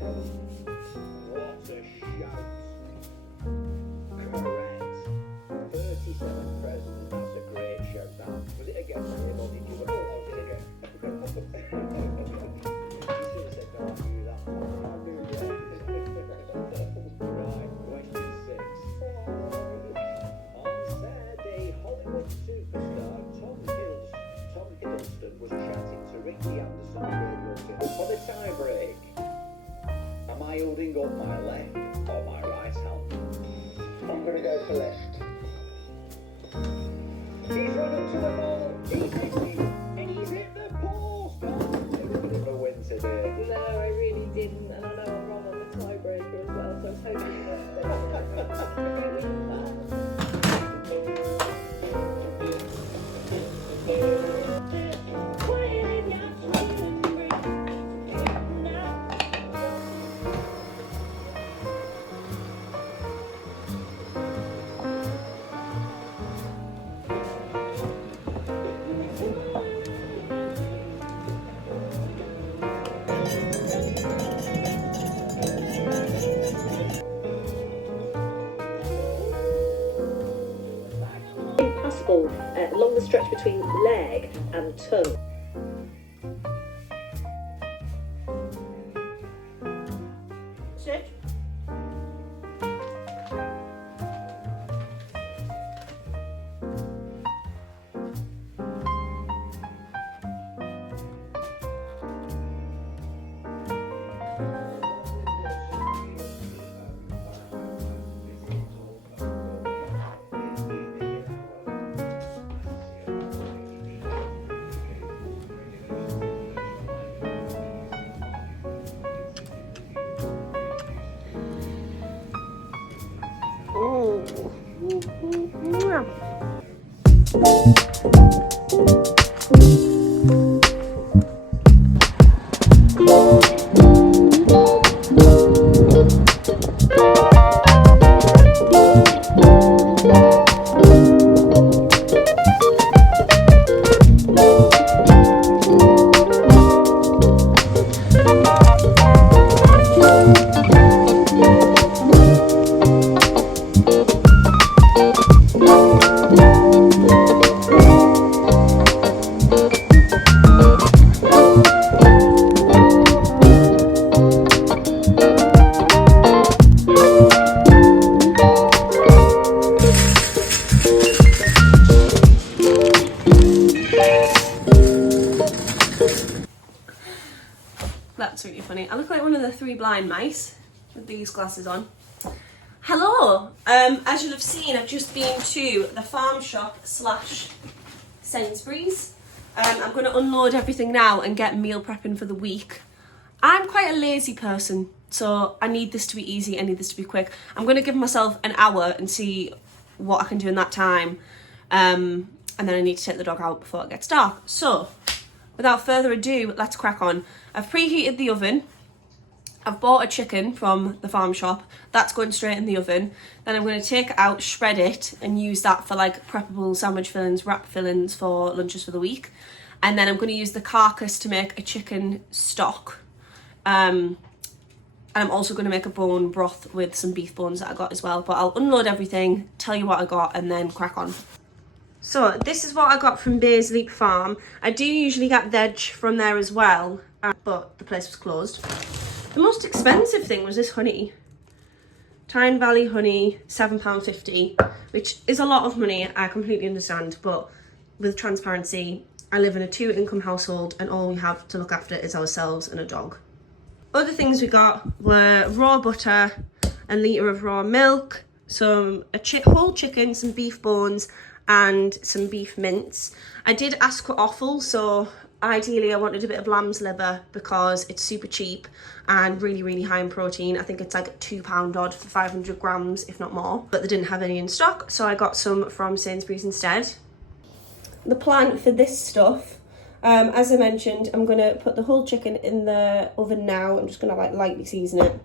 What a shout. Correct. 37 president. That's a great shout. That. Was it again? Or did you? Oh, was it again? You should have said no, I knew that. I knew that. Right, question 6. On Saturday, Hollywood superstar Tom Hiddleston was chatting to Ricky Anderson on radio for the tie break. Am I holding up my left or my right hand? I'm going to go for left. He's run up to the ball. He's hitting. And he's hit the post. Oh, it was a bit of a win today. No, I really didn't. And I know I'm wrong on the tiebreaker as well, so I was hoping along the stretch between leg and tongue. Sit. That's really funny. I look like one of the 3 blind mice with these glasses on. Hello! As you'll have seen, I've just been to the farm shop / Sainsbury's. I'm going to unload everything now and get meal prepping for the week. I'm quite a lazy person, so I need this to be easy, I need this to be quick. I'm going to give myself an hour and see what I can do in that time. And then I need to take the dog out before it gets dark. So, without further ado, let's crack on. I've preheated the oven. I've bought a chicken from the farm shop. That's going straight in the oven. Then I'm going to take it out, shred it, and use that for like preppable sandwich fillings, wrap fillings for lunches for the week. And then I'm going to use the carcass to make a chicken stock. And I'm also going to make a bone broth with some beef bones that I got as well. But I'll unload everything, tell you what I got, and then crack on. So this is what I got from Bayes Leap Farm. I do usually get veg from there as well, but the place was closed. The most expensive thing was this honey. Tyne Valley honey, £7.50, which is a lot of money, I completely understand, but with transparency, I live in a 2-income household and all we have to look after is ourselves and a dog. Other things we got were raw butter, a litre of raw milk, whole chicken, some beef bones, and some beef mince. I did ask for offal, so ideally I wanted a bit of lamb's liver because it's super cheap and really, really high in protein. I think it's like £2 odd for 500 grams, if not more. But they didn't have any in stock, so I got some from Sainsbury's instead. The plan for this stuff, as I mentioned, I'm gonna put the whole chicken in the oven now. I'm just gonna like lightly season it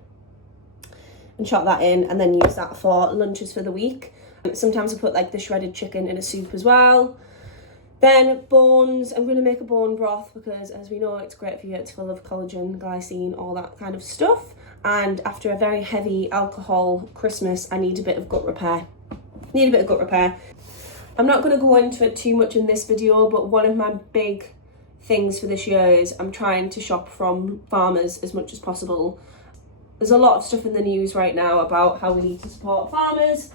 and chop that in and then use that for lunches for the week. Sometimes I put like the shredded chicken in a soup as well. Then bones, I'm going to make a bone broth because as we know it's great for you, it's full of collagen, glycine, all that kind of stuff. and after a very heavy alcohol Christmas, I need a bit of gut repair. I'm not going to go into it too much in this video, but one of my big things for this year is I'm trying to shop from farmers as much as possible. There's a lot of stuff in the news right now about how we need to support farmers.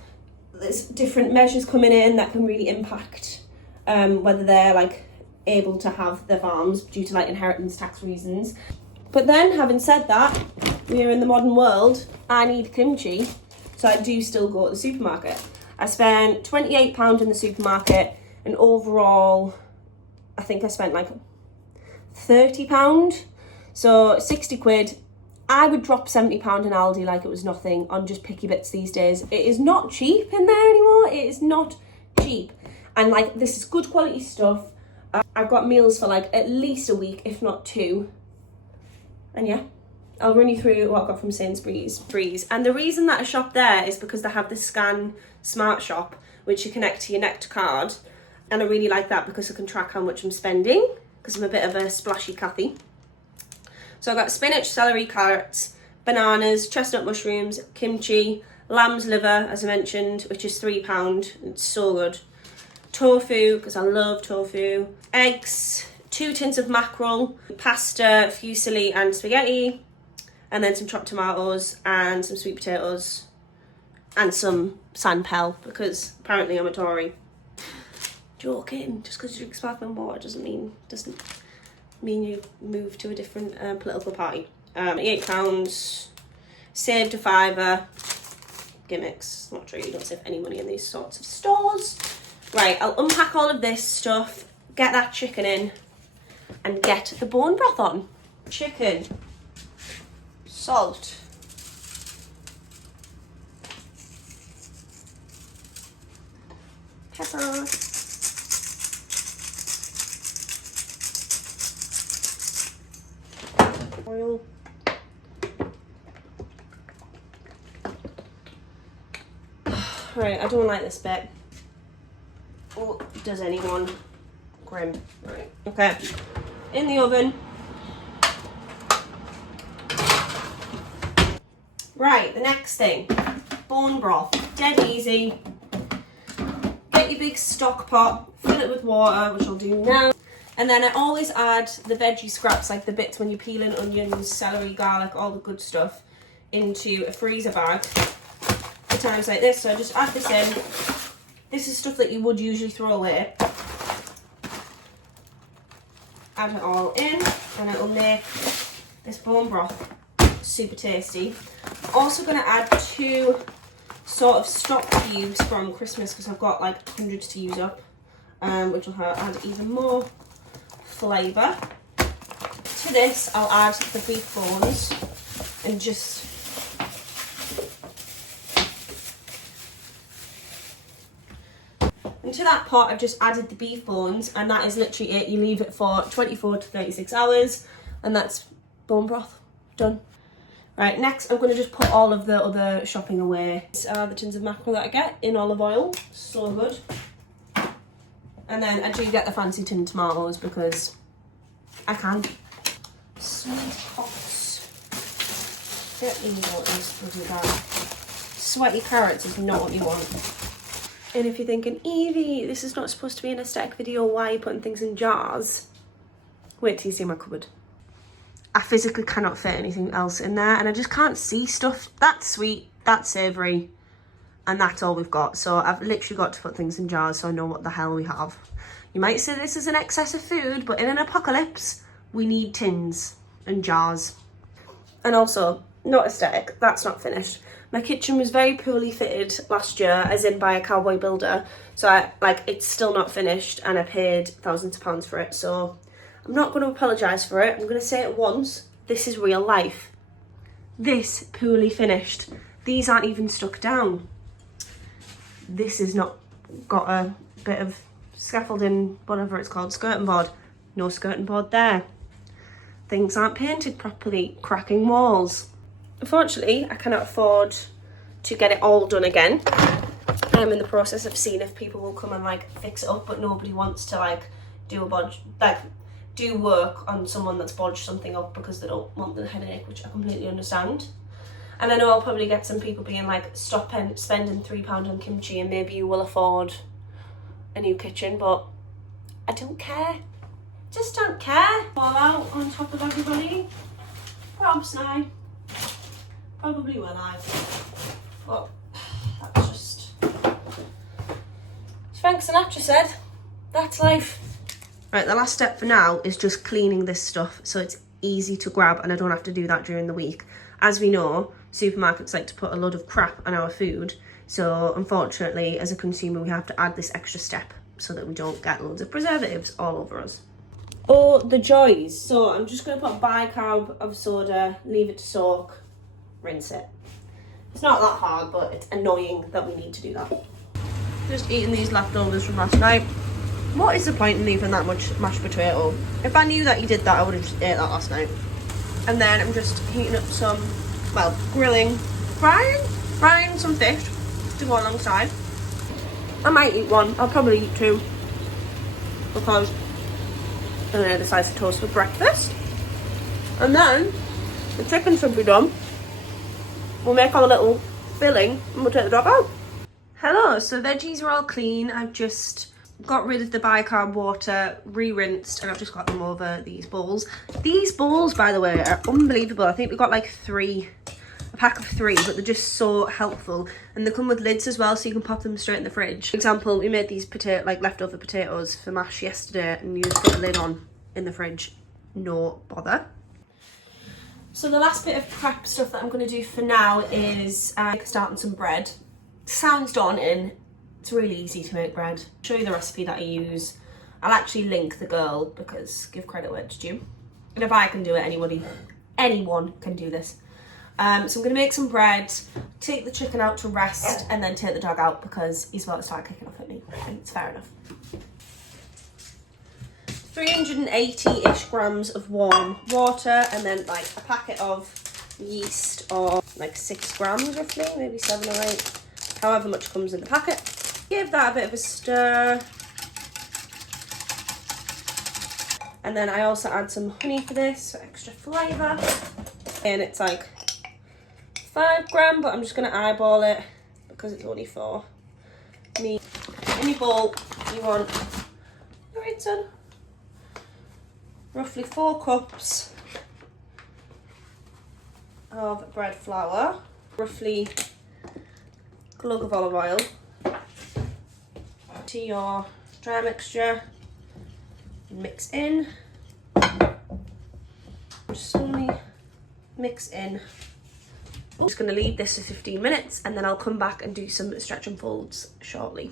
There's different measures coming in that can really impact whether they're like able to have their farms due to like inheritance tax reasons. But then, having said that, we're in the modern world. I need kimchi, so I do still go to the supermarket. I spent £28 in the supermarket, and overall I think I spent like £30, so 60 quid. I would drop £70 in Aldi like it was nothing on just picky bits these days. It is not cheap in there anymore. It is not cheap. And like, this is good quality stuff. I've got meals for like at least a week, if not 2. And yeah, I'll run you through what I got from Sainsbury's. And the reason that I shop there is because they have the Scan Smart Shop, which you connect to your Nectar card. And I really like that because I can track how much I'm spending, because I'm a bit of a splashy Cathy. So I've got spinach, celery, carrots, bananas, chestnut mushrooms, kimchi, lamb's liver, as I mentioned, which is £3. It's so good. Tofu, because I love tofu. Eggs, 2 tins of mackerel, pasta, fusilli and spaghetti, and then some chopped tomatoes and some sweet potatoes and some sandpel, because apparently I'm a Tory. Joking, just because you drink sparkling water doesn't mean you move to a different political party. £8, saved a £5. Gimmicks, not true, you don't save any money in these sorts of stores. Right, I'll unpack all of this stuff, get that chicken in, and get the bone broth on. Chicken, salt, pepper, oil, right, I don't like this bit. Oh, does anyone? Grim. Right, okay. In the oven. Right, the next thing. Bone broth. Dead easy. Get your big stock pot, fill it with water, which I'll do now. And then I always add the veggie scraps, like the bits when you're peeling onions, celery, garlic, all the good stuff, into a freezer bag for times like this. So I just add this in. This is stuff that you would usually throw away. Add it all in, and it will make this bone broth super tasty. Also going to add 2 sort of stock cubes from Christmas, because I've got like hundreds to use up, which will add even more flavour. To this, I'll add the beef bones and just into that pot. I've just added the beef bones, and that is literally it. You leave it for 24 to 36 hours, and that's bone broth done. Right, next I'm going to just put all of the other shopping away. These are the tins of mackerel that I get in olive oil, so good. And then I do get the fancy tin tomatoes because I can. Sweet pots. Get me noticed, we'll do that. Sweaty carrots is not what you want. And if you're thinking, Evie, this is not supposed to be an aesthetic video, why are you putting things in jars? Wait till you see my cupboard. I physically cannot fit anything else in there, and I just can't see stuff. That's sweet, that's savoury, and that's all we've got. So I've literally got to put things in jars so I know what the hell we have. You might say this is an excess of food, but in an apocalypse, we need tins and jars. And also, not aesthetic, that's not finished. My kitchen was very poorly fitted last year, as in by a cowboy builder. So it's still not finished, and I paid thousands of pounds for it. So I'm not going to apologise for it. I'm going to say it once. This is real life. This poorly finished. These aren't even stuck down. This has not got a bit of scaffolding, whatever it's called, skirting board. No skirting board there. Things aren't painted properly. Cracking walls. Unfortunately, I cannot afford to get it all done again. I'm in the process of seeing if people will come and fix it up, but nobody wants to do work on someone that's bodged something up because they don't want the headache, which I completely understand. And I know I'll probably get some people being like, stop spending £3 on kimchi and maybe you will afford a new kitchen, but I don't care. Just don't care. Fall out on top of everybody. Probs now. Probably will I. But that's just... Frank Sinatra said, that's life. Right, the last step for now is just cleaning this stuff so it's easy to grab and I don't have to do that during the week. As we know, supermarkets like to put a lot of crap on our food, so unfortunately as a consumer we have to add this extra step so that we don't get loads of preservatives all over us. Oh, the joys. So I'm just going to put a bicarb of soda, leave it to soak, rinse it. It's not that hard, but it's annoying that we need to do that. Just eating these leftovers from last night. What is the point in leaving that much mashed potato? If I knew that you did that, I would have just ate that last night. And then I'm just heating up some, well, frying some fish to go alongside. I might eat one. I'll probably eat two because I'm going to decide to toast for breakfast. And then the chicken should be done. We'll make our little filling and we'll take the dog out. Hello, so veggies are all clean. I've just got rid of the bicarb water, re-rinsed, and I've just got them over these bowls. These bowls, by the way, are unbelievable. I think we got like a pack of 3, but they're just so helpful. And they come with lids as well, so you can pop them straight in the fridge. For example, we made these leftover potatoes for mash yesterday, and you just put the lid on in the fridge. No bother. So the last bit of prep stuff that I'm going to do for now is starting some bread. Sounds daunting. It's really easy to make bread. I'll show you the recipe that I use. I'll actually link the girl because give credit where it's due. And if I can do it, anyone can do this. So I'm going to make some bread, take the chicken out to rest, and then take the dog out because he's about to start kicking off at me. And it's fair enough. 380-ish grams of warm water, and then like a packet of yeast, or like 6 grams roughly, maybe 7 or 8, however much comes in the packet. Give that a bit of a stir. And then I also add some honey for this, for extra flavour. And it's like 5 gram, but I'm just going to eyeball it because it's only for me. In your bowl, you want, alright son, roughly 4 cups of bread flour, roughly a glug of olive oil, to your dry mixture, mix in, just slowly mix in. I'm just going to leave this for 15 minutes and then I'll come back and do some stretch and folds shortly.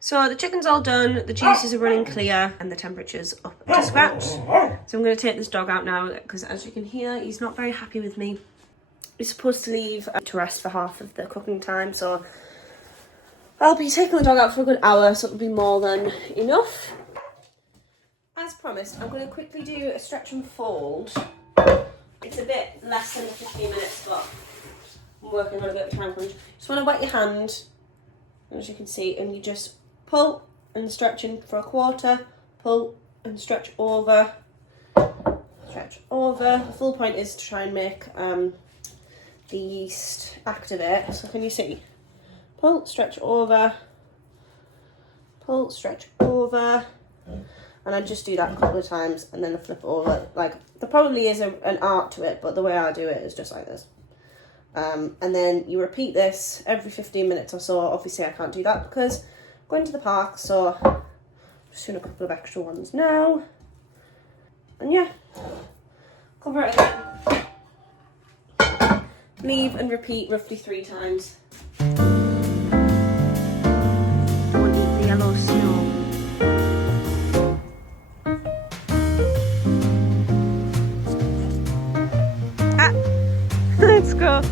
So the chicken's all done, the juices are running clear and the temperature's up to scratch. So I'm going to take this dog out now because as you can hear, he's not very happy with me. He's supposed to leave to rest for half of the cooking time, so I'll be taking the dog out for a good hour, so it'll be more than enough. As promised, I'm going to quickly do a stretch and fold. It's a bit less than 15 minutes, but I'm working on a bit of a time crunch. Just want to wet your hand, as you can see, and you just pull and stretch in for a quarter, pull and stretch over, stretch over. The full point is to try and make the yeast activate. So can you see? Pull, stretch over, pull, stretch over, and I just do that a couple of times and then I flip over. Like, there probably is an art to it, but the way I do it is just like this. And then you repeat this every 15 minutes or so. Obviously I can't do that because I'm going to the park, so I'm just doing a couple of extra ones now. And yeah, cover it again. Leave and repeat roughly 3 times. Don't eat the yellow snow. Let's go.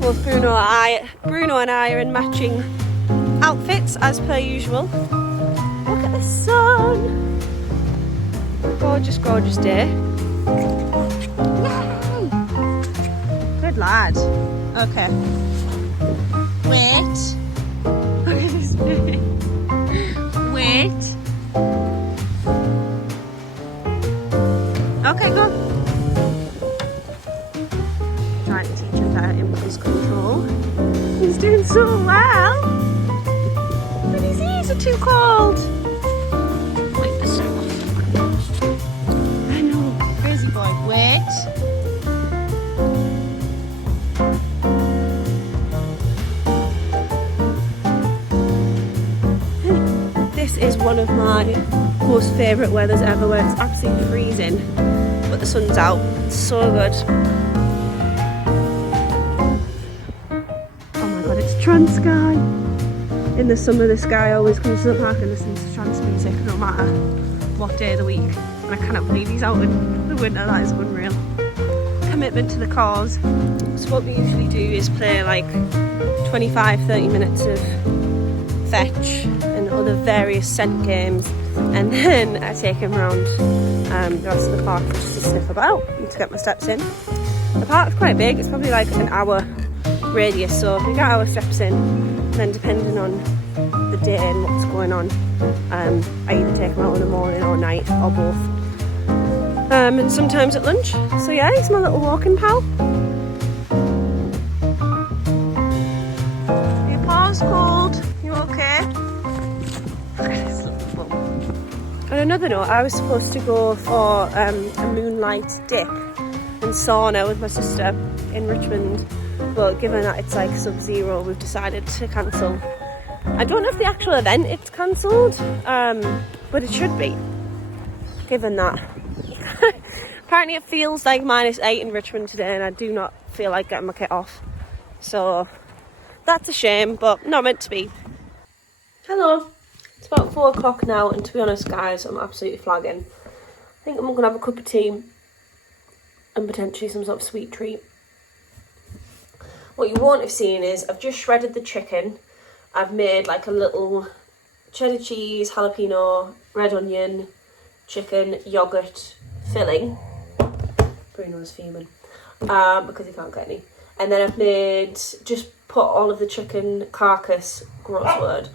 Both Bruno and I are in matching outfits as per usual. Look at the sun. Gorgeous, gorgeous day. Yay! Good lad. Okay. Wait. Look at this bit. Wait. Okay, go. Trying to teach him how to impulse control. He's doing so well. But his ears are too cold. Wait, this I know. Crazy boy. Wait. This is one of my most favourite weathers ever, where it's absolutely freezing but the sun's out. It's so good. Oh my god, it's trance sky. In the summer this guy always comes to the park and listens to trance music no matter what day of the week, and I cannot believe he's out in the winter. That is unreal. Commitment to the cause. So what we usually do is play like 25-30 minutes of fetch and other various scent games, and then I take him around the rest of the park just to sniff about and to get my steps in. The park's quite big, it's probably like an hour radius, so we get our steps in, and then depending on the day and what's going on, I either take him out in the morning or night or both, and sometimes at lunch. So yeah, he's my little walking pal. Your paw's cold, you okay? Look at this little bum. On another note, I was supposed to go for a moonlight dip and sauna with my sister in Richmond, but given that it's like sub-zero, we've decided to cancel. I don't know if the actual event it's cancelled, but it should be, given that. Apparently it feels like -8 in Richmond today, and I do not feel like getting my kit off. So that's a shame, but not meant to be. Hello. It's about 4 o'clock now, and to be honest guys, I'm absolutely flagging. I think I'm gonna have a cup of tea and potentially some sort of sweet treat. What you won't have seen is I've just shredded the chicken. I've made like a little cheddar cheese, jalapeno, red onion, chicken, yoghurt filling. Bruno's fuming because he can't get any. And then I've made, just put all of the chicken carcass, gross word,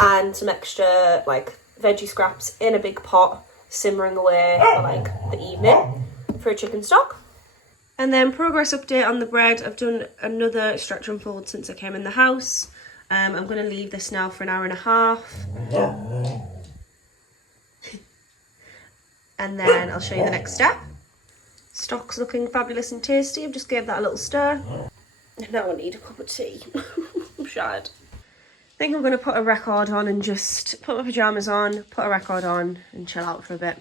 and some extra like veggie scraps in a big pot, simmering away for like the evening for a chicken stock. And then progress update on the bread. I've done another stretch and fold since I came in the house. I'm going to leave this now for an hour and a half. And then I'll show you the next step. Stock's looking fabulous and tasty. I've just gave that a little stir. Now I need a cup of tea. I'm shattered. I think I'm going to put a record on and just put my pyjamas on, put a record on and chill out for a bit.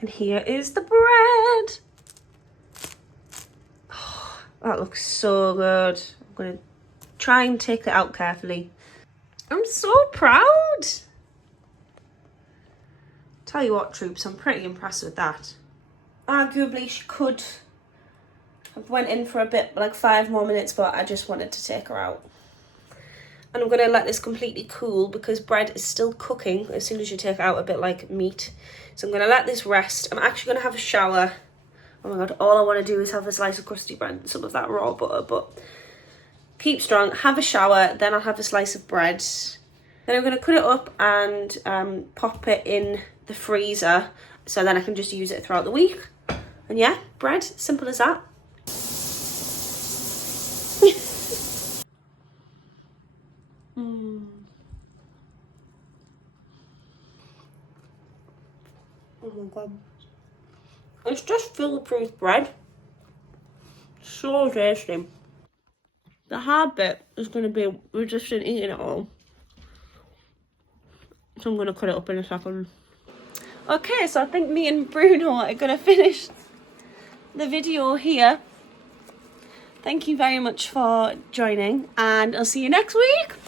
And here is the bread. Oh, that looks so good. I'm going to try and take it out carefully. I'm so proud. Tell you what, troops, I'm pretty impressed with that. Arguably she could have went in for a bit, like 5 more minutes, but I just wanted to take her out. And I'm going to let this completely cool because bread is still cooking as soon as you take it out, a bit like meat. So I'm going to let this rest. I'm actually going to have a shower. Oh my god, all I want to do is have a slice of crusty bread and some of that raw butter, but keep strong, have a shower, then I'll have a slice of bread. Then I'm going to cut it up and pop it in the freezer so then I can just use it throughout the week. And yeah, bread, simple as that. Oh my god. It's just foolproof bread. So tasty. The hard bit is going to be resistant eating it all. So I'm going to cut it up in a second. Okay, so I think me and Bruno are going to finish the video here. thank you very much for joining, and I'll see you next week.